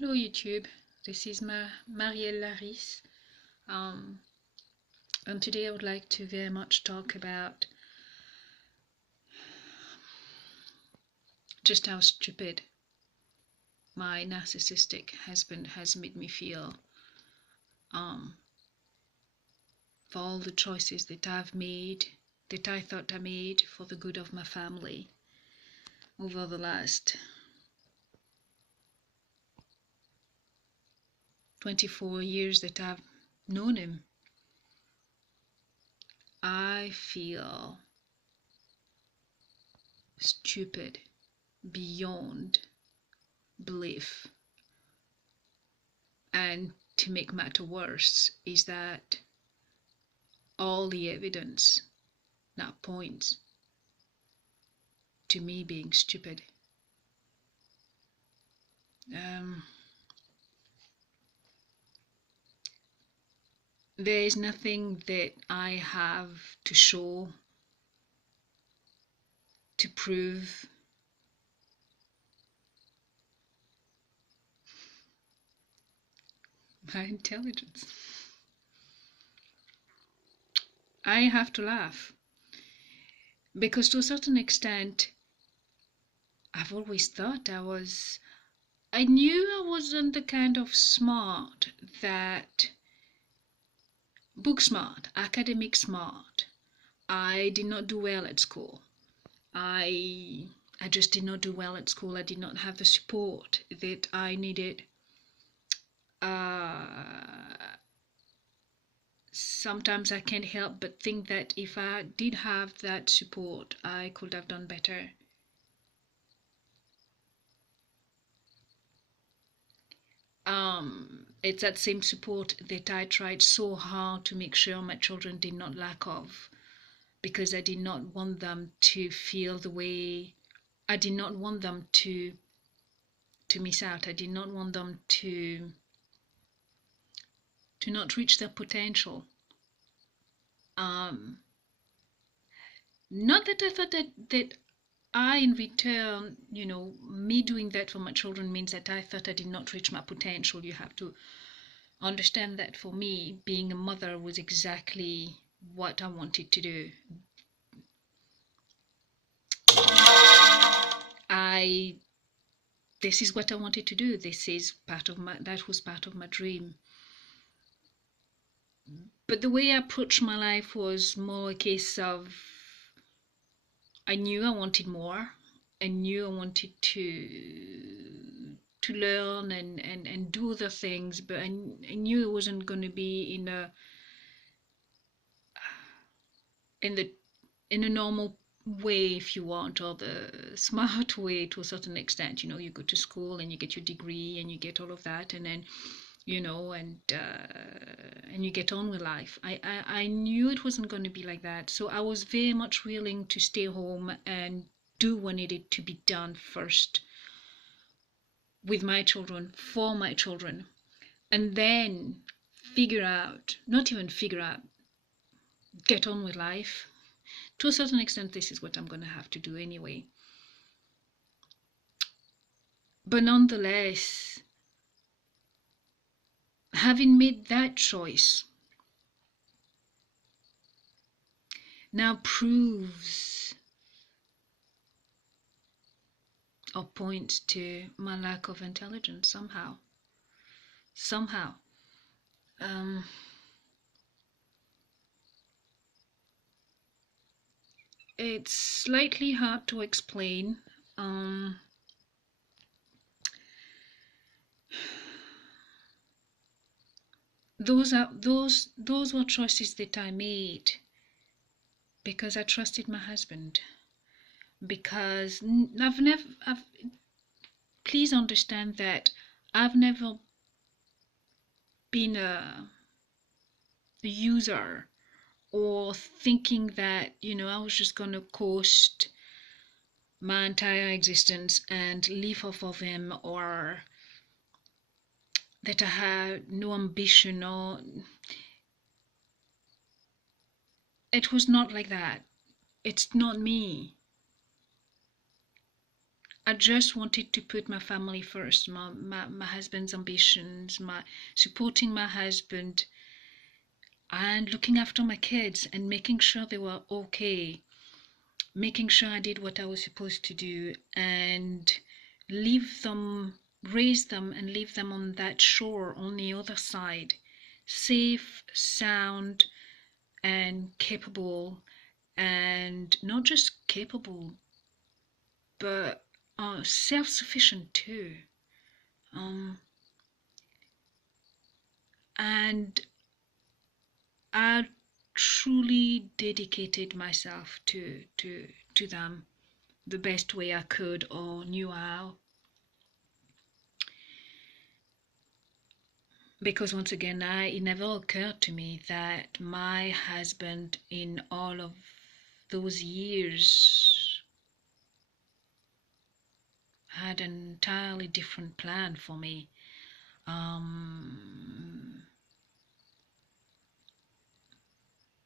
Hello YouTube, this is Marielle Laris, and today I would like to very much talk about just how stupid my narcissistic husband has made me feel for all the choices that I've made, that I thought I made for the good of my family over the last 24 years that I've known him. I feel stupid beyond belief. And to make matter worse is that all the evidence now points to me being stupid. There is nothing that I have to show, to prove my intelligence. I have to laugh because to a certain extent I've always thought I knew I wasn't the kind of smart that book smart, academic smart. I did not do well at school. I just did not do well at school. I did not have the support that I needed. Sometimes I can't help but think that if I did have that support, I could have done better. It's that same support that I tried so hard to make sure my children did not lack of, because I did not want them to feel the way, I did not want them to miss out. I did not want them to not reach their potential. Not that I thought that I, in return, me doing that for my children means that I thought I did not reach my potential. You have to understand that for me, being a mother was exactly what I wanted to do. This is what I wanted to do. That was part of my dream. But the way I approached my life was more a case of I knew I wanted more. I knew I wanted to learn and do other things, but I knew it wasn't going to be in a normal way, if you want, or the smart way to a certain extent. You go to school and you get your degree and you get all of that, and then and you get on with life. I knew it wasn't going to be like that, so I was very much willing to stay home and do what needed to be done first with my children, for my children, and then get on with life. To a certain extent, this is what I'm going to have to do anyway. But nonetheless, having made that choice now proves or points to my lack of intelligence somehow. It's slightly hard to explain. Those were choices that I made because I trusted my husband. Because please understand that I've never been a user or thinking that I was just gonna coast my entire existence and live off of him, or that I had no ambition, or it was not like that. It's not me. I just wanted to put my family first, my husband's ambitions, my supporting my husband and looking after my kids and making sure they were okay, making sure I did what I was supposed to do and leave them, raise them and leave them on that shore on the other side, safe, sound, and capable, and not just capable, but self-sufficient too. And I truly dedicated myself to them the best way I could or knew how. Because once again, it never occurred to me that my husband, in all of those years, had an entirely different plan for me.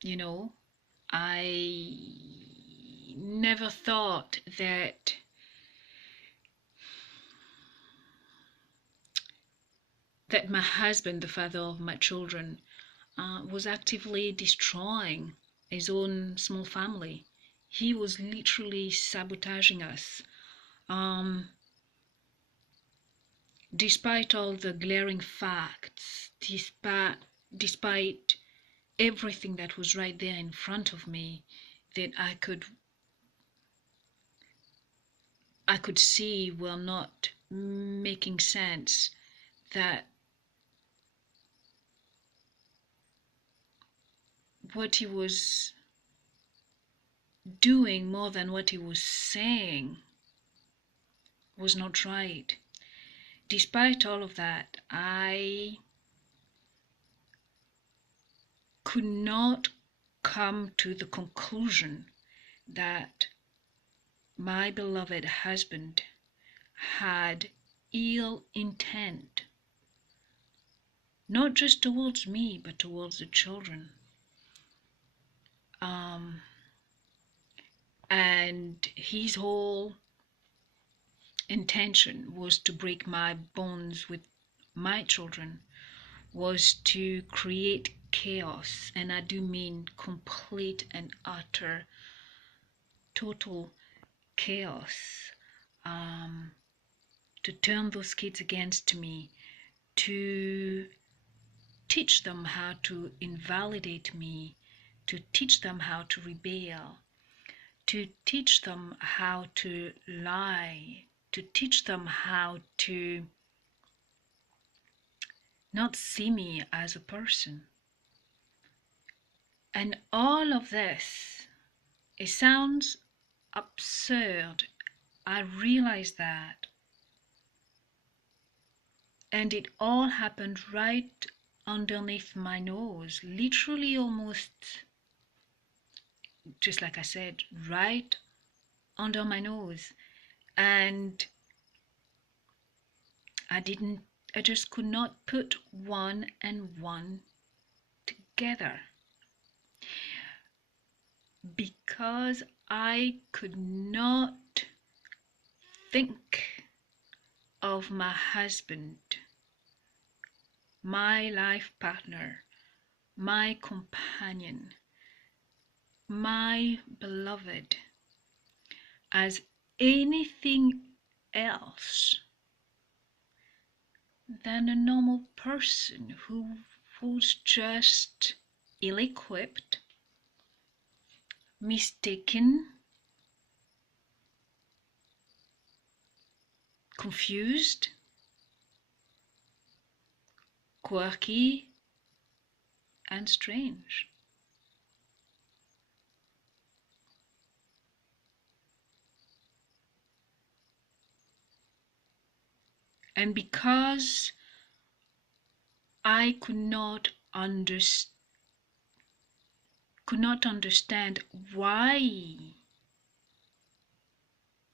You know, I never thought that my husband, the father of my children, was actively destroying his own small family. He was literally sabotaging us. Despite all the glaring facts, despite everything that was right there in front of me, that I could see were not making sense, that what he was doing more than what he was saying was not right. Despite all of that, I could not come to the conclusion that my beloved husband had ill intent, not just towards me, but towards the children. And his whole intention was to break my bonds with my children, was to create chaos, and I do mean complete and utter, total chaos, to turn those kids against me, to teach them how to invalidate me, to teach them how to rebel, to teach them how to lie, to teach them how to not see me as a person. And all of this, it sounds absurd. I realize that. And it all happened right underneath my nose, literally almost, just like I said, right under my nose. And I just could not put one and one together, because I could not think of my husband, my life partner, my companion, my beloved, as anything else than a normal person who was just ill-equipped, mistaken, confused, quirky, and strange. And because I could not understand why,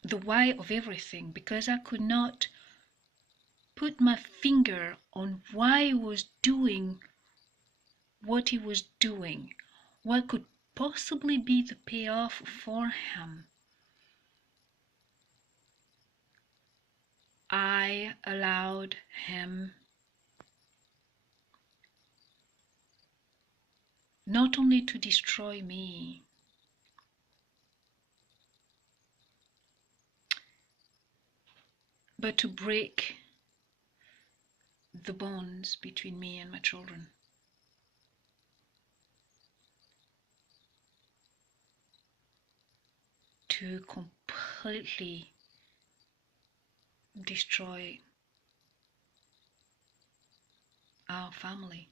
the why of everything, because I could not put my finger on why he was doing what he was doing, what could possibly be the payoff for him. I allowed him not only to destroy me, but to break the bonds between me and my children. To completely destroy our family.